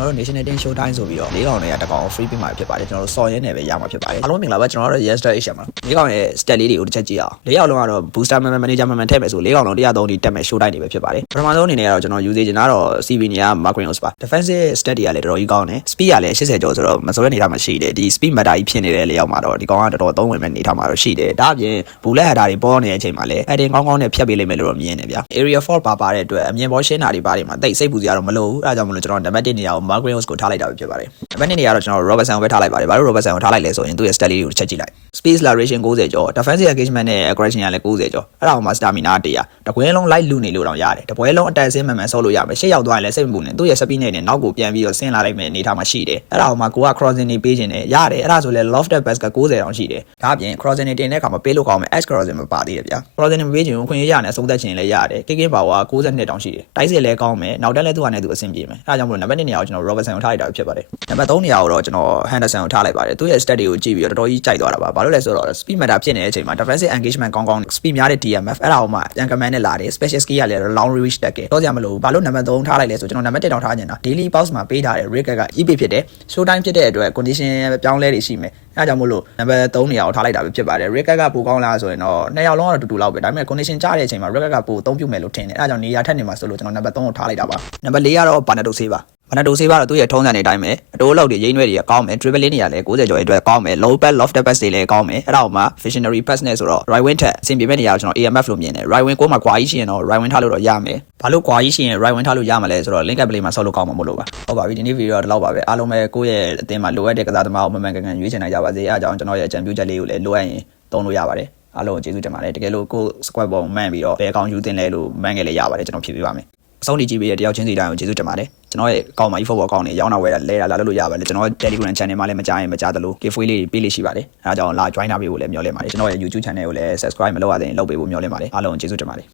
ကျွန်တော်တို့ National Team Showtime ဆိုပြီးတော့၄កောင်တွေကတကောင် free ပေးမှာဖြစ်ပါတယ်ကျွန်တော်တို့စော်ရင်းနဲ့ပဲရမှာဖြစ်ပါတယ်အားလုံးမင်္ဂလာပါကျွန်တော်တို့ Yesterday Asia မှာ၄កောင်ရဲ့ stat လေးတွေကိုတစ်ချက်ကြည့်အောင်၄កောင်လုံးကတော့ booster manager မှန်ထည့်မယ်ဆို၄កောင်လုံး130တိတက်မယ် Showtime တွေပဲဖြစ်ပါတယ်ပထမဆုံးအနေနဲ့ကတော့ကျွန်တော် usage ကတော့ CV နေရာ Marquinhos ပါ defensive stat တွေကလည်းတော်တော်ကြီးကောင်းတယ် speed ကလည်း80ကျော်ဆိုတော့မစိုးတဲ့နေထားမှာရှိတယ်ဒီ speed matter ကြီးဖြစ်နေတဲ့လေရောက်မှာတော့ဒီကောင်ကတော်တော်သုံးဝင်မဲ့နေထားမှာတော့ရှိတယ်ဒါအပြင် bullet header တွေပေါ်နေတဲ့အချိန်မှာလည်း heading ကောင်းကောင်းနဲ့ဖြတ်ပေးလိမ့်မယ်လို့တော့မြင်နေဗျာ area fault ပါတဲ့အတွက်အမြင်ပေါ်ရှင်းတာတွေပါတယ်မှာတိတ်စိတ်ပူစရာတော့မလိုဘူးအဲဒါကြောင့်မလို့ကျွန်တော်နံပါတ်1နေရာကို Marquinhos ကိုထားလိုက်တာပဲဖြစ်ပါတယ်နံပါတ်2နေရာတော့ကျွန်တော် Robertson ကိုပဲထားလိုက်ပါတယ်ဘာလို့ Robertson ကိုထားလိုက်လဲဆိုရင်သူ့ရဲ့ stat လေးတွေကိုချက်ကြည့်လိုက် speed acceleration 90ကျော် defensive engagement နဲ့ aggression ကလည်း90ကျော်အဲ့ဒါမှ stamina 100တကွဲလုံး light လူနေလို့တော့ရတယ်တပွဲလုံးအတက်ဆင်းမှန်ဆော့လို့ရမယ်ရှေ့ရောက်သွားရင်လည်းစိတ်မပူနဲ့သူ့ရဲ့ speed နဲ့နောက်ကိုပြန်ပြီးတော့ဆင်းလာလိုက်မယ်အနေထားမှာရှိတယ်အဲ့ဒါမှကိုက crossing နေပေးခြင်းနဲ့ရတယ်အဲ့ဒါဆိုလဲ lofted pass က90တောင်ရှိတယ်ဒါအပြင် crossing နေတင်တဲ့အခါမှာပေးလို့ကောင်းမယ် edge crossing မပါသေးတယ်ဗျာ crossing မပေးခြင်းကိုခွင့်ရရတယ်အဆုံးသက်ခြင်းလည်းရတယ် kicking power 92တောင်ရှိတယ်တိုက်စစ်လည်းကောင်းမယ်နောက်တက်လည်းသူ့ဟာနဲ့သူအဆင်ပြေမယ်အဲ့ဒါကြောင့်မလို့နံပါတ်2နေရာကိုကျွန်တော် Robertson ကိုထားလိုက်တာဖြစ်ပါတယ်နံပါတ်3နေရာကိုတော့ကျွန်တော် Henderson ကိုထားလိုက်ပါတယ်သူ့ရဲ့ stat တွေကိုကြည့်ပြီးတော့တော်တော်ကြီးကြိုက်သွားတာပါဘာလို့လဲဆိုတော့ speed matter ဖြစ်နေတဲ့အချိန်မှာ defensive engagement ကောင်းကောင်း speed များတဲ့ DMF အဲ့ဒါကိုမှ command နဲ့လာတယ် special skill ကလည်း long reach တက်ကဲတော့ကြမလို့ဘာလို့နံပါတ်3ထားလိုက်လဲဆိုကျွန်တော်နံပါတ်1တောင်ထားချင်တာ daily box မှာပေးထားတဲ့ rig က EP ဖြစ်တယ် show time ဖြစ်တဲ့အတွက် condition ပြောင်းလဲတွေရှိမယ်အဲ့ဒါကြောင့်မို့လို့နံပါတ်3နေရာကိုထားလိုက်တာပဲဖြစ်ပါတယ် rig ကပိုကောင်းလားဆိုရင်တော့နှစ်ယောက်လုံးကတော့တူတူလောက်ပဲဒါပေမဲ့ condition ကျတဲ့အချိန်မှာ rig ကပိုအသုံးပြုမယ်လို့ထင်တယ်အဲ့ဒါကြောင့်နေရာထက်နေမှာဆိုလို့ကျွန်တော်နံပါတ်3ကိုထားလိုက်တာပါနံပါတ်4ကတော့ Bernardo Silva Bernardo Silva တော့သူ့ရဲ့ထုံးစံနေတိုင်းပဲအတိုးလောက်တွေရိမ့်ရွက်တွေကကောင်းမယ် dribbling နေရာလည်း90ကျော်အတွက်ကောင်းမယ် low pass lofted pass တွေလည်းကောင်းမယ်အဲ့ဒါမှ visionary pass နဲ့ဆိုတော့ right wing ထက်အဆင်ပြေမဲ့နေရာကိုကျွန်တော် AMF လို့မြင်တယ် right wing ကိုမှကွာကြီးရှိရင်တော့ right wing ထားလို့တော့ရမယ်ဘာလို့ကွာကြီးရှိရင် right wing ထားလို့ရမှာလဲဆိုတော့ link up play မှာဆော့လို့ကောင်းမှာမလို့ပါဟုတ်ပါပြီဒီနေ့ video တော့ဒီလောက်ပါပဲအားလုံးပဲကိုယ့်ရဲ့အသင်းမှာလိုအပ်တဲ့ကစားသမားကိုမှန်မှန်ကန်ကန်ရွေးချယ်နိုင်ကြပါစေအားကြောင့်ကျွန်တော်ရဲ့အကြံပြုချက်လေးကိုလည်းလိုအပ်ရင်သုံးလို့ရပါတယ်အားလုံးကိုကျေးဇူးတင်ပါတယ်တကယ်လို့ကို squad ပုံမှန်ပြီးတော့ဘယ်အကောင့်ယူတင်လဲလို့မှန်ခဲ့လေရပါတယ်ကျွန်တော်ဖြည့်ပေးပါမယ်အဆုံးထိကြည့်ပေးတဲ့တယောက်ချင်းစီတိုင်းကိုကျေးဇူးတင်ပါတယ်ကျွန်တော်ရဲ့အကောင့်မှာ e-football အကောင့်နဲ့ရောင်းတာဝယ်တာလဲတာလာလို့ရပါတယ်ကျွန်တော်ရဲ့ Telegram channel မှာလည်းမကြားရင်မကြားသလို giveaway လေးပေးလို့ရှိပါတယ်အဲဒါကြောင့်လာ join တာပေးဖို့လည်းမျှော်လင့်ပါတယ်ကျွန်တော်ရဲ့ YouTube channel ကိုလည်း subscribe မလုပ်ရသေးရင်လုပ်ပေးဖို့မျှော်လင့်ပါတယ်အားလုံးကျေးဇူးတင်ပါတယ်